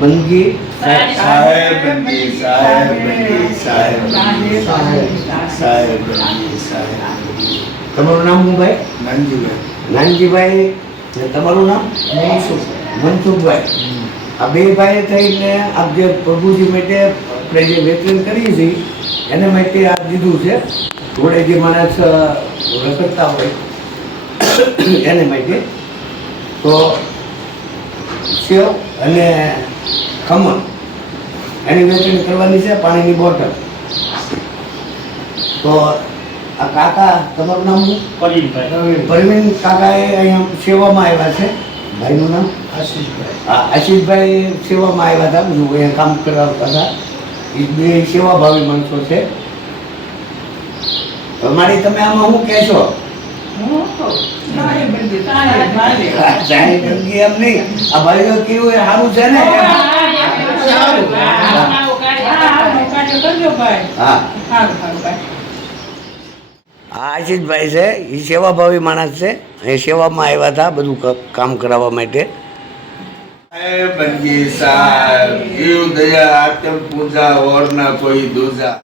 બંદગી સાહેબ બંદી સાહેબ બંદી સાહેબ બંદી સાહેબ બંદી સાહેબ. તમારું નામ શું ભાઈ? નાનજીભાઈ. નાનજીભાઈ. ને તમારું નામ? મનસુખભાઈ. આ બે ભાઈ થઈને આપ જે પ્રભુજી માટે આપણે જે વેતન કરીએ છીએ એને માટે આ દીધું છે. જોડે જે માણસ રખડતા હોય એને માટે તો સેવ અને ખમણ એની વેચણી કરવાની છે. પાણીની બોટલ. તો આ કાકા, તમારું નામ શું? પરવીન કાકાએ અહીંયા સેવામાં આવ્યા છે. ભાઈનું નામ આશીષભાઈ. હા, આશીષભાઈ સેવામાં આવ્યા હતા. બધું અહીંયા કામ કરાવતા હતા. એ બે સેવાભાવી માણસો છે. મારી તમે આમાં શું કહેશો? સાહેબ બંદી એમ નહીં, આ ભાઈઓ કેવું એ સારું છે ને. હા, આશીષભાઈ છે, એ સેવાભાવી માણસ છે. એ સેવામાં આવ્યા હતા બધું કામ કરાવવા માટે. સાહેબ બંદી સાહેબ, જીવ દયા આત્મ પૂજા ઓર ના કોઈ દૂજા.